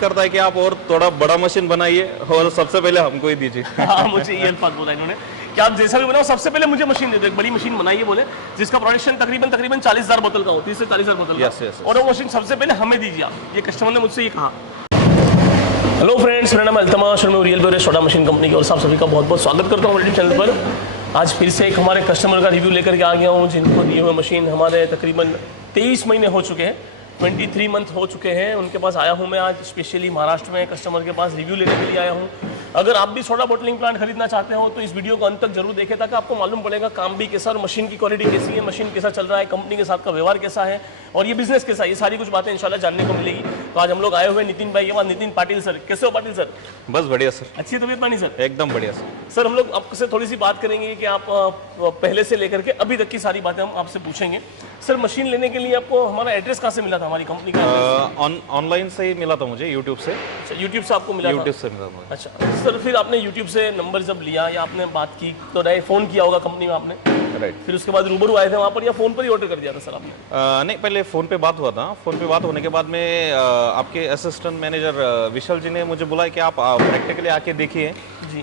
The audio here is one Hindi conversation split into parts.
करता है कि आप और थोड़ा बड़ा मशीन बनाइए और सबसे पहले हमको ही दीजिए। हाँ, मुझे ये अल्फाज बोला इन्होंने कि आप जैसा भी बनाओ सबसे पहले मुझे मशीन दे दो, एक बड़ी मशीन बनाइए बोले, जिसका प्रोडक्शन तकरीबन 40,000 बोतल का हो, 30 से 40,000 बोतल का, और वो मशीन सबसे पहले हमें दीजिए आप। ये कस्टमर ने मुझसे ये कहा। हेलो फ्रेंड्स, मेरा नाम अल्तमाश और मैं real beverage soda machine company की ओर से आप सभी का बहुत बहुत स्वागत करता हूँ हमारे चैनल पर। आज फिर से एक हमारे कस्टमर का रिव्यू लेकर के आ गया हूँ, जिनको दिए हुए मशीन हमारे तकरीबन 23 महीने हो चुके हैं, 23 मंथ हो चुके हैं। उनके पास आया हूँ मैं आज स्पेशली महाराष्ट्र में कस्टमर के पास रिव्यू लेने के लिए आया हूँ। अगर आप भी सोडा बॉटलिंग प्लांट खरीदना चाहते हो तो इस वीडियो को अंत तक जरूर देखें, ताकि आपको मालूम पड़ेगा काम भी कैसा और मशीन की क्वालिटी कैसी है, मशीन कैसा चल रहा है, कंपनी के साथ का व्यवहार कैसा है और ये बिजनेस कैसा है। ये सारी कुछ बातें इंशाल्लाह जानने को मिलेगी। तो आज हम लोग आए हुए नितिन भाई के बाद। नितिन पाटिल सर, कैसे हो पाटिल सर? बस बढ़िया सर। अच्छी तबीयत पानी सर? एकदम बढ़िया सर। सर हम लोग आपसे थोड़ी सी बात करेंगे कि आप पहले से लेकर के अभी तक की सारी बातें हम आपसे पूछेंगे। सर मशीन लेने के लिए आपको हमारा एड्रेस कहाँ से मिला था, हमारी कंपनी का? ऑनलाइन से ही मिला था मुझे, यूट्यूब से। अच्छा, यूट्यूब से आपको मिला? यूट्यूब से मिला मुझे। अच्छा सर, फिर आपने यूट्यूब से नंबर जब लिया या आपने बात की तो नहीं, फ़ोन किया होगा कंपनी में आपने? राइट। फिर उसके बाद रूबरू आए थे वहाँ पर या फ़ोन पर ही ऑर्डर कर दिया था सर आपने? नहीं, पहले फ़ोन पे बात हुआ था। फ़ोन पे बात होने के बाद में आपके असिस्टेंट मैनेजर विशाल जी ने मुझे बुलाया कि आप प्रैक्टिकली आके देखिए।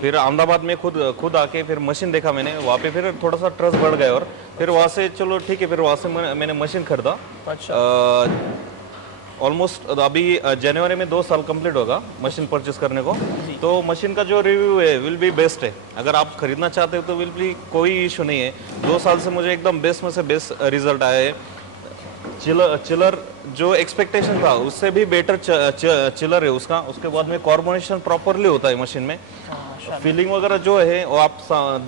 फिर अहमदाबाद में खुद आके फिर मशीन देखा मैंने वहाँ पे, फिर थोड़ा सा ट्रस्ट बढ़ गया और फिर वहाँ से चलो ठीक है, फिर वहाँ से मैंने मशीन खरीदा। अच्छा। ऑलमोस्ट अभी जनवरी में 2 साल कंप्लीट होगा मशीन परचेस करने को। तो मशीन का जो रिव्यू है विल बी बेस्ट है। अगर आप खरीदना चाहते हो तो विल बी कोई इशू नहीं है। 2 साल से मुझे एकदम बेस्ट में से बेस्ट रिजल्ट आया है। चिलर जो एक्सपेक्टेशन था उससे भी बेटर चिलर है उसका। उसके बाद में कार्बोनेशन प्रॉपरली होता है मशीन में। फीलिंग वगैरह जो है वो आप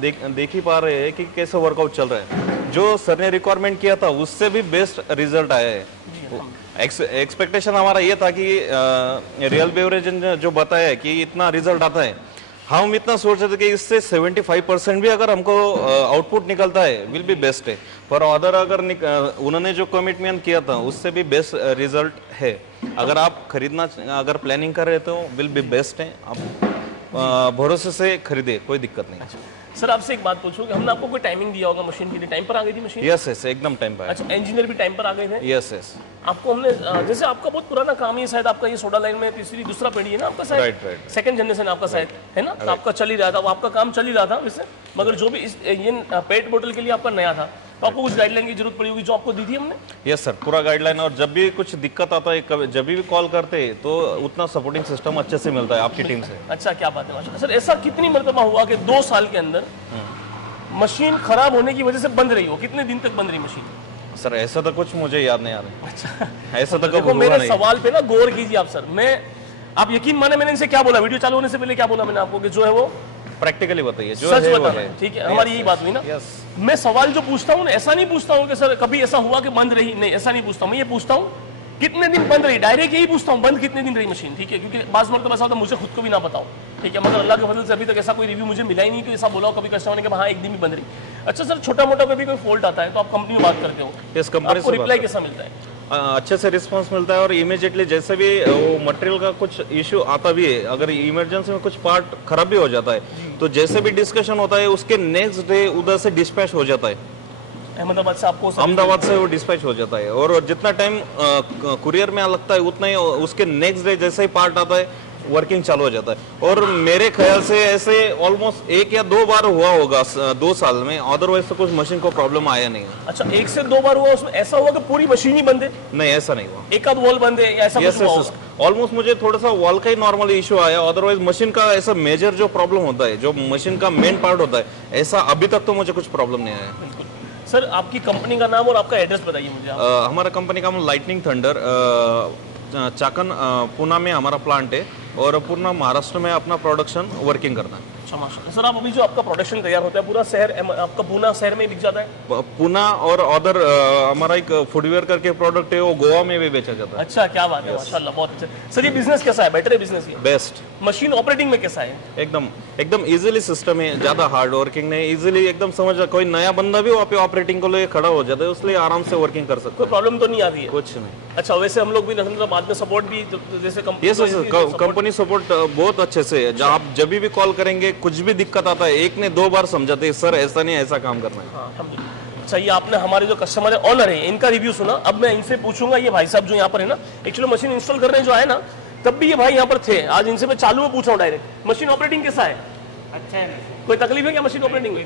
देख ही पा रहे हैं कि कैसे वर्कआउट चल रहा है। जो सर ने रिक्वायरमेंट किया था उससे भी बेस्ट रिजल्ट आया है। एक्सपेक्टेशन हमारा ये था कि रियल बेवरेज ने जो बताया है कि इतना रिजल्ट आता है, हम इतना सोच रहे थे कि इससे 75% भी अगर हमको आउटपुट निकलता है विल बी बेस्ट है। पर अदर अगर उन्होंने जो कमिटमेंट किया था उससे भी बेस्ट रिजल्ट है। अगर आप खरीदना अगर प्लानिंग कर रहे तो विल बी बेस्ट है। आप भरोसे से खरीदे, कोई दिक्कत नहीं। सर आपसे एक बात पूछूं कि हमने आपको कोई टाइमिंग दिया होगा मशीन के लिए? टाइम पर आ गई थी मशीन? यस यस, एकदम टाइम पर। अच्छा, इंजीनियर भी टाइम पर आ गए थे? Yes yes. आपको हमने जैसे आपका बहुत पुराना काम ही शायद, आपका ये सोडा लाइन में दूसरा पीढ़ी है ना आपका शायद? Right right. सेकंड जनरेशन आपका शायद है ना? तो आपका चल ही रहा था, वो आपका काम चल ही रहा था वैसे। मगर जो भी ये पेट बोतल के लिए आपका नया था, तो आपको कुछ गाइडलाइन की जरूरत पड़ी होगी जो आपको दी थी हमने? यस सर, पूरा गाइडलाइन। और जब भी कुछ दिक्कत आता है, जब भी कॉल करते हैं तो उतना सपोर्टिंग सिस्टम अच्छे से मिलता है आपकी टीम से। अच्छा, क्या बात है माशाल्लाह। सर ऐसा कितनी मरतबा हुआ कि 2 साल के अंदर मशीन खराब होने की वजह से बंद रही हो? कितने दिन तक बंद रही मशीन? सर ऐसा तो कुछ मुझे याद नहीं आ रहा। अच्छा, ऐसा तो देखो मेरे सवाल पे ना गौर कीजिए आप सर। आप यकीन माने मैंने इनसे क्या बोला, वीडियो चालू होने से पहले क्या बोला मैंने आपको कि जो है वो प्रैक्टिकली बताइए, जो सच है बताना वो है। ठीक है, हमारी यही बात हुई ना। मैं सवाल जो पूछता हूँ ऐसा नहीं पूछता हूँ कि सर कभी ऐसा हुआ कि बंद रही, नहीं ऐसा नहीं पूछता हूँ। मैं ये पूछता हूँ कितने दिन बंद रही, डायरेक्ट यही पूछता हूँ, बंद कितने दिन रही मशीन। ठीक है, क्योंकि बाज़ मरतबा ऐसा होता है मुझे खुद को भी ना बताओ। ठीक है, मगर अल्लाह के फजल से अभी तक ऐसा कोई रिव्यू मुझे मिला ही नहीं कि ऐसा बोला हो कभी कस्टमर ने कि हाँ एक दिन भी बंद रही। अच्छा सर, छोटा मोटा कभी कोई फॉल्ट आता है तो आप कंपनी में बात करते हो, इस कंपनी आपको से रिप्लाई कैसा मिलता है? अच्छे से रिस्पांस मिलता है और इमीडिएटली जैसे भी वो मटेरियल का कुछ इशू आता भी है, अगर इमरजेंसी में कुछ पार्ट खराब भी हो जाता है तो जैसे भी डिस्कशन होता है उसके नेक्स्ट डे उधर से डिस्पैच हो जाता है। अहमदाबाद से आपको? अहमदाबाद से वो डिस्पैच हो जाता है और जितना टाइम कुरियर में लगता है उतना ही उसके नेक्स्ट डे जैसे ही पार्ट आता है वर्किंग चालू हो जाता है। और मेरे ख्याल से ऐसे ऑलमोस्ट 1 या 2 बार हुआ होगा 2 साल में, अदरवाइज तो कुछ मशीन को प्रॉब्लम आया नहीं है। अच्छा, 1 से 2 बार हुआ, उसमें ऐसा हुआ कि पूरी मशीन ही बंद है? नहीं, ऐसा नहीं हुआ। एक आध वॉल बंद है या ऐसा कुछ हुआ? ऑलमोस्ट मुझे थोड़ा सा वॉल का ही नॉर्मल इशू आया, अदरवाइज मशीन का ऐसा मेजर जो प्रॉब्लम होता है, जो मशीन का मेन पार्ट होता है, ऐसा अभी तक तो मुझे कुछ प्रॉब्लम नहीं आया। बिल्कुल। सर आपकी कंपनी का नाम और आपका एड्रेस बताइए मुझे। हमारा कंपनी का नाम लाइटनिंग थंडर, चाकन पूना में हमारा प्लांट है और पूर्ण महाराष्ट्र में अपना प्रोडक्शन वर्किंग करना है। अच्छा माशाल्लाह। सर आप अभी जो आपका प्रोडक्शन तैयार होता है पूरा शहर आपका पूना शहर में बिक जाता है? पूना और अदर हमारा एक फुटवेयर करके प्रोडक्ट है वो गोवा में भी बेचा जाता है। अच्छा, क्या बात है माशाल्लाह, बहुत अच्छा। सर ये बिजनेस कैसा है? बेटर है बिजनेस ये? बेस्ट। मशीन ऑपरेटिंग में कैसा है? एकदम इजीली सिस्टम है, ज्यादा हार्ड वर्किंग नहीं, इजीली एकदम समझ कोई नया बंदा भी वहाँ पे ऑपरेटिंग को लिए खड़ा हो जाता है, इसलिए आराम से वर्किंग कर सकते। कोई प्रॉब्लम तो नहीं आती है? कुछ नहीं। अच्छा, वैसे हम लोग भी बाद में सपोर्ट भी जैसे कंपनी सपोर्ट बहुत अच्छे से है। आप जब भी कॉल करेंगे कुछ भी दिक्कत आता है 1 ने 2 बार समझाते हैं, सर ऐसा नहीं ऐसा काम करना है। अच्छा, ये आपने हमारे जो कस्टमर है ऑनर है इनका रिव्यू सुना, अब मैं इनसे पूछूंगा, ये भाई साहब जो यहाँ पर है ना, एक्चुअली मशीन इंस्टॉल करने जो आए ना, तब भी ये भाई यहाँ पर थे। आज इनसे मैं चालू में पूछ रहा हूँ डायरेक्ट, मशीन ऑपरेटिंग कैसा है? अच्छा है ना। कोई तकलीफ है क्या मशीन ऑपरेटिंग में?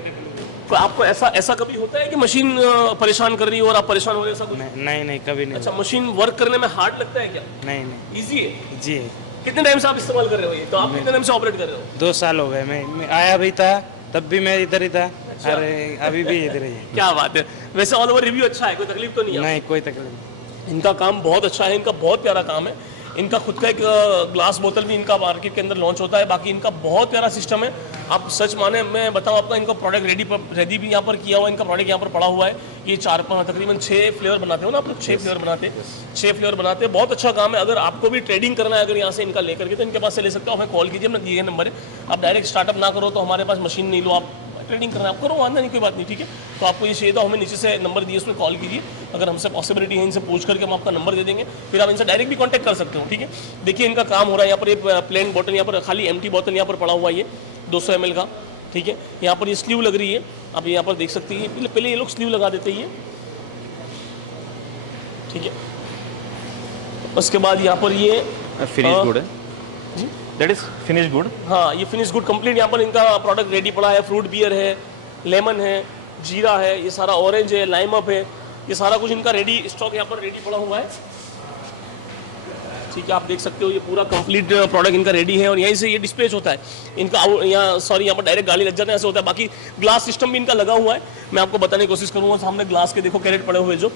तो आपको ऐसा कभी होता है कि मशीन परेशान कर रही है और आप परेशान हो रहे हैं, ऐसा कुछ? नहीं कभी नहीं। अच्छा, मशीन वर्क करने में हार्ड लगता है क्या? नहीं इजी है? जी। कितने टाइम से आप इस्तेमाल कर रहे हो ये? तो आप कितने टाइम से ऑपरेट कर रहे हो? 2 साल हो गए। मैं आया भी था तब भी मैं इधर ही था। अरे अभी भी इधर ही है। क्या बात है। वैसे ऑल ओवर रिव्यू अच्छा है, कोई तकलीफ तो नहीं है? नहीं कोई तकलीफ नहीं। इनका काम बहुत अच्छा है, इनका बहुत प्यारा काम है। इनका खुद का एक ग्लास बोतल भी इनका मार्केट के अंदर लॉन्च होता है। बाकी इनका बहुत प्यारा सिस्टम है। आप सच माने, मैं बताऊं आपका, इनका प्रोडक्ट रेडी भी यहाँ पर किया हुआ है। इनका प्रोडक्ट यहाँ पर पड़ा हुआ है। ये तकरीबन 6 फ्लेवर बनाते हो ना आप लोग? 6 फ्लेवर बनाते हैं। 6 फ्लेवर बनाते हैं। बहुत अच्छा काम है। अगर आपको भी ट्रेडिंग करना है अगर यहाँ से इनका लेकर के, तो इनके पास से ले सकते हो। हमें कॉल कीजिए, अपना दिए गए नंबर है। आप डायरेक्ट स्टार्टअप ना करो तो हमारे पास मशीन नहीं लो, आप ट्रेडिंग करना आप करो, वादा नहीं, कोई बात नहीं, ठीक है। तो आपको ये चाहिए तो हमें नीचे से नंबर दिए, उसमें कॉल कीजिए। अगर हमसे पॉसिबिलिटी है इनसे पूछ करके हम आपका नंबर दे देंगे, फिर आप इनसे डायरेक्ट भी कांटेक्ट कर सकते हो, ठीक है। देखिए इनका काम हो रहा है। यहाँ पर एक प्लेन बॉटल, यहाँ पर खाली एम्प्टी बोतल यहाँ पर पड़ा हुआ है, ये 200 ml का, ठीक है। यहाँ पर ये स्लीव लग रही है, आप यहाँ पर देख सकते हैं। पहले ये लोग स्लीव लगा देते हैं, ठीक है। उसके बाद यहाँ पर ये फिनिश गुड है जी, दैट इज फिनिश गुड। हाँ, ये फिनिश गुड कंप्लीट यहाँ पर इनका प्रोडक्ट रेडी पड़ा है। फ्रूट बियर है, लेमन है, जीरा है, ये सारा ऑरेंज है, लाइम अप है, ये सारा कुछ इनका रेडी स्टॉक यहाँ पर रेडी पड़ा हुआ है, ठीक है। आप देख सकते हो ये पूरा कंप्लीट प्रोडक्ट इनका रेडी है और यहीं से ये डिस्पैच होता है इनका। यहाँ पर डायरेक्ट गाड़ी लग जाता है, ऐसे होता है। बाकी ग्लास सिस्टम भी इनका लगा हुआ है, मैं आपको बताने की कोशिश करूँगा। सामने ग्लास के देखो कैरेट पड़े हुए जो,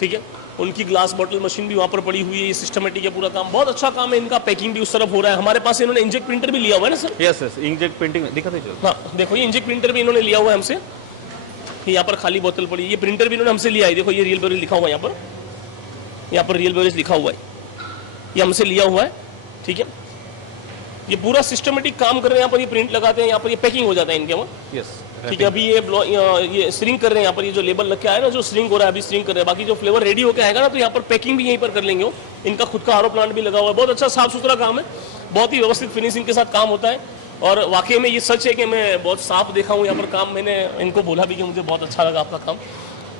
ठीक है। उनकी ग्लास बॉटल मशीन भी वहाँ पर पड़ी हुई है। ये सिस्टमेटिक है पूरा काम, बहुत अच्छा काम है इनका। पैकिंग भी उस तरफ हो रहा है। हमारे पास इन्होंने इंजेक्ट प्रिंटर भी लिया हुआ है ना sir? Yes yes, inject printing दिखा दीजिए। हाँ देखो, ये इंजेक्ट प्रिंटर भी इन्होंने लिया हुआ है हमसे। यहाँ पर खाली बोतल पड़ी है, ये प्रिंटर भी इन्होंने हमसे लिया है। देखो ये रियल बेवरेज लिखा हुआ है यहाँ पर रियल बेवरेज लिखा हुआ है, ये हमसे लिया हुआ है, ठीक है। ये पूरा सिस्टमेटिक काम कर रहे हैं। यहाँ पर ये प्रिंट लगाते हैं, यहाँ पर ये पैकिंग हो जाता है इनके वहाँ, यस, ठीक है। अभी ये श्रिंक कर रहे हैं, यहाँ पर ये जो लेबल लग के आया ना, जो श्रिंक हो रहा है अभी श्रिंक कर रहे हैं। बाकी जो फ्लेवर रेडी होकर आएगा ना, तो यहाँ पर पैकिंग भी यहीं पर कर लेंगे वो। इनका खुद का आरओ प्लांट भी लगा हुआ है। बहुत अच्छा साफ सुथरा काम है, बहुत ही व्यवस्थित फिनिशिंग के साथ काम होता है। और वाकई में ये सच है कि मैं बहुत साफ देखा हूँ यहाँ पर काम। मैंने इनको बोला भी कि मुझे बहुत अच्छा लगा आपका काम।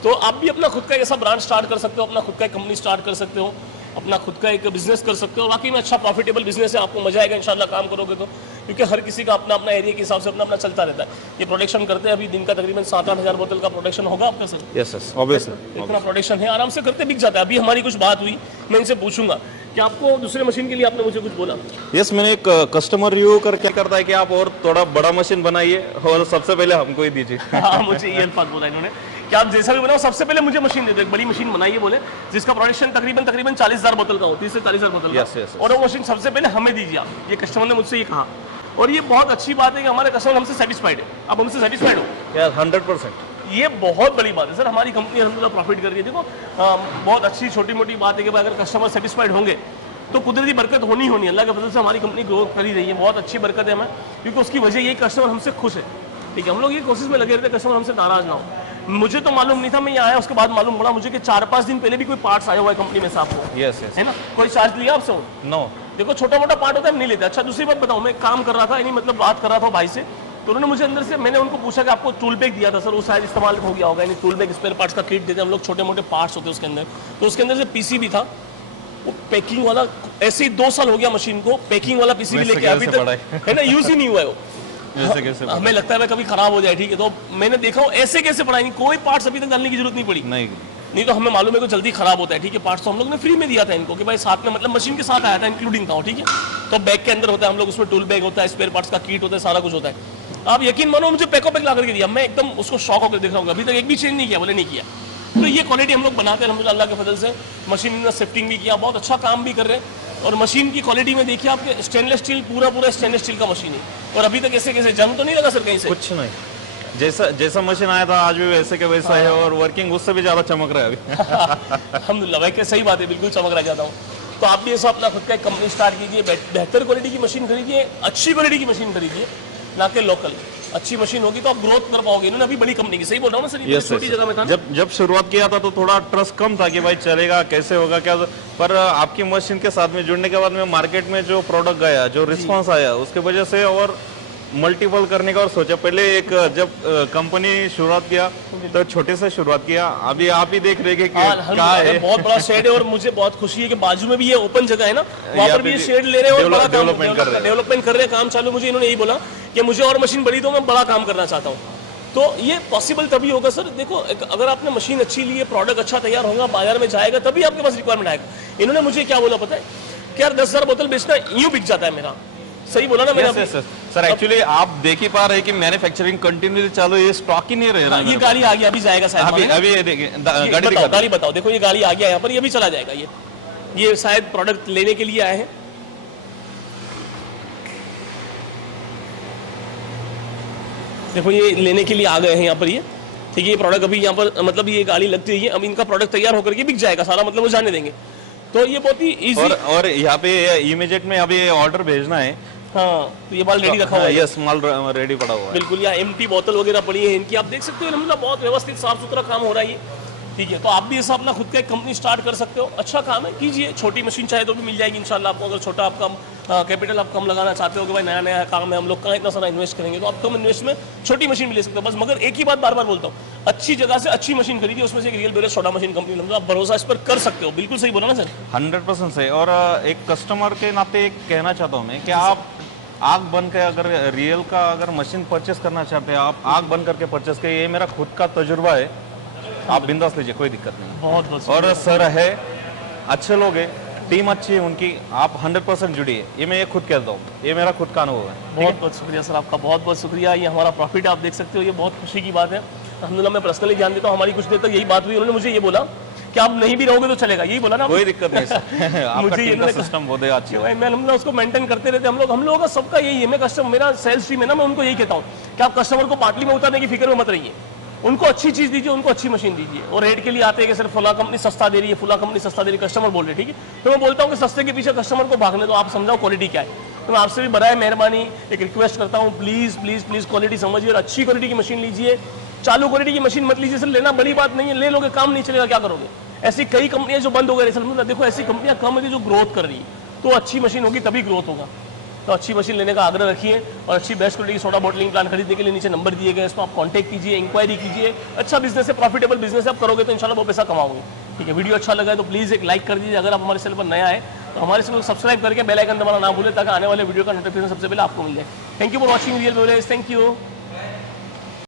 तो आप भी अपना खुद का ऐसा ब्रांड स्टार्ट कर सकते हो, अपना खुद का एक कंपनी स्टार्ट कर सकते हो, अपना खुद का एक बिजनेस कर सकते हो। वाकई में अच्छा प्रॉफिटेबल बिजनेस है, आपको मजा आएगा इंशाल्लाह काम करोगे तो, क्योंकि हर किसी का अपना अपना एरिया के हिसाब से अपना चलता रहता है। ये प्रोडक्शन करते हैं, अभी दिन का तकरीबन 7-8 हज़ार बोतल का प्रोडक्शन होगा आपका सर? यस यस, ऑब्वियसली इतना प्रोडक्शन है, आराम से करते बिक जाता है। अभी हमारी कुछ बात हुई, मैं इनसे पूछूंगा कि आपको दूसरे मशीन के लिए आपने मुझे कुछ बोला। यस, मैंने एक कस्टमर रिव्यू कर क्या करता है कि आप और थोड़ा बड़ा मशीन बनाइए और सबसे पहले हमको ही दीजिए। हाँ, मुझे ये अल्फाज बोला इन्होंने कि आप जैसा भी बनाओ सबसे पहले मुझे मशीन दे दो, एक बड़ी मशीन बनाइए बोले, जिसका प्रोडक्शन तकरीबन 40,000 बोतल का हो, 30 से 40,000 बोतल का। Yes, yes, yes. और वो मशीन सबसे पहले हमें दीजिए आप, ये कस्टमर ने मुझसे ये कहा। और ये बहुत अच्छी बात है कि हमारे कस्टमर हमसे सेटिस्फाइड है। आप हमसे सेटिस्फाइड हो? यार 100%। ये बहुत बड़ी बात है सर। हमारी कंपनी अल्हम्दुलिल्लाह प्रॉफिट कर रही है। देखो बहुत अच्छी छोटी मोटी बात है कि भाई अगर कस्टमर सेटिस्फाइड होंगे तो कुदरती बरकत होनी अल्लाह के फजल से हमारी कंपनी ग्रो कर ही रही है। बहुत अच्छी बरकत है हमें, क्योंकि उसकी वजह यही कस्टमर हमसे खुश है, ठीक है। हम लोग ये कोशिश में लगे रहते कस्टमर हमसे नाराज ना हो। मुझे तो मालूम नहीं था, मैं यहाँ आया उसके बाद मालूम पड़ा मुझे कि 4-5 दिन पहले भी कोई पार्ट्स आया हुआ है कंपनी में साहब को, यस यस, है ना। कोई चार्ज लिया आपसे? नो। देखो छोटा मोटा पार्ट होता है, हम नहीं लेते। अच्छा दूसरी बात बताऊँ, मैं काम कर रहा था, यानी मतलब बात कर रहा था भाई से, तो उन्होंने मुझे अंदर से, मैंने उनको पूछा कि आपको टूल बैग दिया था सर, वो शायद इस्तेमाल हो गया होगा। यानी टूल बैग स्पेयर पार्ट्स का किट देते हैं हम लोग, छोटे मोटे पार्ट्स होते हैं उसके अंदर। तो उसके अंदर से पीसी भी था, वो पैकिंग वाला, ऐसे ही 2 साल हो गया मशीन को, पैकिंग वाला पीसी भी लेके अभी तक, है ना, यूज ही नहीं हुआ है वो। हमें लगता है कभी खराब हो जाए, ठीक है। तो मैंने देखा ऐसे कैसे पड़ा, नहीं कोई पार्ट्स अभी तक डालने की जरूरत नहीं पड़ी। नहीं तो हमें मालूम है कि जल्दी खराब होता है, ठीक है। पार्ट्स तो हम लोग ने फ्री में दिया था इनको कि भाई साथ में, मतलब मशीन के साथ आया था, इंक्लूडिंग था, ठीक है। तो बैग के अंदर होता है, हम लोग उसमें टूल बैग होता है, स्पेयर पार्ट्स का किट होता है, सारा कुछ होता है। आप यकीन मानो मुझे पैको पैक ला करके दिया, मैं एकदम उसको शॉक होकर देख रहा हूँ, अभी तक एक भी चेंज नहीं किया, बोले नहीं किया। तो ये क्वालिटी हम लोग बनाते हैं अल्हम्दुलिल्लाह अल्लाह के फजल से। मशीन में शिफ्टिंग भी किया, बहुत अच्छा काम भी कर रहे हैं। और मशीन की क्वालिटी में देखिए आपके स्टेनलेस स्टील, पूरा स्टेनलेस स्टील का मशीन है। और अभी तक ऐसे कैसे जंग तो नहीं लगा सर कहीं से? कुछ नहीं, जैसा मशीन आया था आज भी वैसे के वैसा है, और वर्किंग उससे भी ज्यादा चमक रहा है अभी। अल्हम्दुलिल्लाह भाई, सही बात है, बिल्कुल चमक रहा जाता हूँ। तो आप भी ऐसा अपना खुद का एक कंपनी स्टार्ट कीजिए, बेहतर क्वालिटी की मशीन खरीदिए, अच्छी क्वालिटी की मशीन खरीदिए, ना कि लोकल। अच्छी मशीन होगी तो आप ग्रोथ कर पाओगे। इन्होंने अभी बड़ी कंपनी की, सही बोल रहा हूँ ना सर, ये छोटी जगह में था। जब शुरुआत किया था तो थोड़ा ट्रस्ट कम था कि भाई चलेगा कैसे होगा क्या, पर आपकी मशीन के साथ में जुड़ने के बाद में मार्केट में जो प्रोडक्ट गया, जो रिस्पांस आया, उसके वजह से और मल्टीपल करने का और सोचा। पहले एक जब कंपनी शुरुआत किया तो छोटे से शुरुआत किया, अभी आप ही देख रहे हैं कि क्या है। बहुत बड़ा शेड है और मुझे बहुत खुशी है कि बाजू में भी ये ओपन जगह है ना, वहाँ पर भी ये शेड ले रहे हैं और बड़ा डेवलपमेंट कर रहे हैं, काम चालू। मुझे इन्होंने यही बोला कि मुझे और मशीन बड़ी तो मैं बड़ा काम करना चाहता हूँ। तो ये पॉसिबल तभी होगा सर। देखो अगर आपने मशीन अच्छी ली है, प्रोडक्ट अच्छा तैयार होगा, बाजार में जाएगा, तभी आपके पास रिक्वायरमेंट आएगा। इन्होंने मुझे क्या बोला पता है कि यार 10,000 बोतल बेचना यूं बिक जाता है मेरा। सही बोला ना मैंने? सर एक्चुअली आप देख ही पा रहे हैं कि मैन्युफैक्चरिंग कंटिन्यूली चालू है, ये स्टॉक ही नहीं रह रहा। ये गाड़ी आ गई, अभी जाएगा शायद। अभी ये देखिए गाड़ी बताओ। देखो ये गाड़ी आ गया यहाँ पर, ये भी चला जाएगा। ये शायद प्रोडक्ट लेने के लिए आए हैं। देखो ये लेने के लिए आ गए हैं यहाँ पर। ये ठीक है, ये प्रोडक्ट अभी यहाँ पर मतलब ये गाड़ी लगती है, अब इनका प्रोडक्ट तैयार होकर के बिक जाएगा सारा, मतलब वो जाने देंगे। तो ये बहुत ही इजी। और यहाँ पे इमीडिएट में अभी ऑर्डर भेजना है। हाँ, तो ये माल रेडी रखा हुआ है। यस, माल रेडी पड़ा हुआ है बिल्कुल। यहाँ एम्प्टी बोतल वगैरह पड़ी है इनकी, आप देख सकते हो। अलहमदुलिल्लाह बहुत व्यवस्थित साफ सुथरा काम हो रहा है ये। ठीक है, तो आप भी ऐसा अपना खुद का एक कंपनी स्टार्ट कर सकते हो। अच्छा काम है, कीजिए। छोटी मशीन चाहे तो भी मिल जाएगी इंशाल्लाह आपको। अगर छोटा आपका कैपिटल आप कम लगाना चाहते हो कि भाई नया नया काम है, हम लोग कहाँ इतना सारा इन्वेस्ट करेंगे, तो आप कम इन्वेस्ट में छोटी मशीन भी ले सकते हो। बस मगर एक ही बात बार बार बोलता हूँ, अच्छी जगह से अच्छी मशीन खरीदिए। उसमें से एक रियल बेरेस सोडा मशीन कंपनी, आप भरोसा इस पर कर सकते हो। बिल्कुल सही बोला ना सर? 100% सही। और एक कस्टमर के नाते एक कहना चाहता हूँ मैं कि आप आग बन के अगर रियल का अगर मशीन परचेस करना चाहते हैं, आप आग बन करके परचेस करिए। ये मेरा खुद का तजुर्बा है, आप बिंदास लीजिए, कोई दिक्कत नहीं। बहुत और सर है, अच्छे लोग हैं, टीम अच्छी है उनकी, आप 100% जुड़िए। ये मैं ये खुद कहता हूँ, ये मेरा खुद का अनुभव है। बहुत बहुत शुक्रिया सर आपका, बहुत बहुत शुक्रिया। ये हमारा प्रॉफिट है, आप देख सकते हो। ये बहुत खुशी की बात है। अल्हम्दुलिल्लाह मैं पर्सनली ध्यान देता हूँ। हमारी कुछ देर तक यही बात हुई। उन्होंने मुझे ये बोला कि आप नहीं भी रहोगे तो चलेगा, यही बोला ना? कोई दिक्कत नहीं सर। आपका टीम का सिस्टम बहुत अच्छी है। मैं अल्हम्दुलिल्लाह उसको मेंटेन करते रहते हम लोगों का सबका यही है। मैं कस्टमर, मेरा सेल्स टीम है ना, मैं उनको यही कहता हूँ कि आप कस्टमर को पाटली में उतारने की फिक्र में मत रहिए। उनको अच्छी चीज दीजिए, उनको अच्छी मशीन दीजिए। और रेट के लिए आते हैं कि सिर्फ फुला कंपनी सस्ता दे रही है, फुला कंपनी सस्ता दे रही है, कस्टमर बोल रहे हैं। ठीक है, तो मैं बोलता हूँ कि सस्ते के पीछे कस्टमर को भागने दो, आप समझाओ क्वालिटी क्या है। तो मैं आपसे भी बराए मेहरबानी एक रिक्वेस्ट करता हूँ, प्लीज प्लीज प्लीज क्वालिटी समझिए और अच्छी क्वालिटी की मशीन लीजिए। चालू क्वालिटी की मशीन मत लीजिए सर, लेना बड़ी बात नहीं है, ले लोगे काम नहीं चलेगा, क्या करोगे? ऐसी कई कंपनियां जो बंद हो गई सर। देखो ऐसी कंपनियां कम है जो ग्रोथ कर रही है, तो अच्छी मशीन होगी तभी ग्रोथ होगा। तो अच्छी मशीन लेने का आग्रह रखिए और अच्छी बेस्ट क्वालिटी की सोडा बॉटलिंग प्लांट खरीदने के लिए नीचे नंबर दिए गए, इसमें आप कांटेक्ट कीजिए, इंक्वायरी कीजिए। अच्छा बिजनेस है, प्रॉफिटेबल बिजनेस आप करोगे तो इंशाल्लाह वो पैसा कमाओगे। ठीक है, वीडियो अच्छा लगा है तो प्लीज़ एक लाइक कर दीजिए। अगर आप हमारे चैनल पर नया है तो हमारे चैनल को सब्सक्राइब करके बेल आइकन दबाना ना भूलें, ताकि आने वाले वीडियो का नोटिफिकेशन सबसे पहले आपको मिल जाए। Thank you for watching real beverage. Thank you.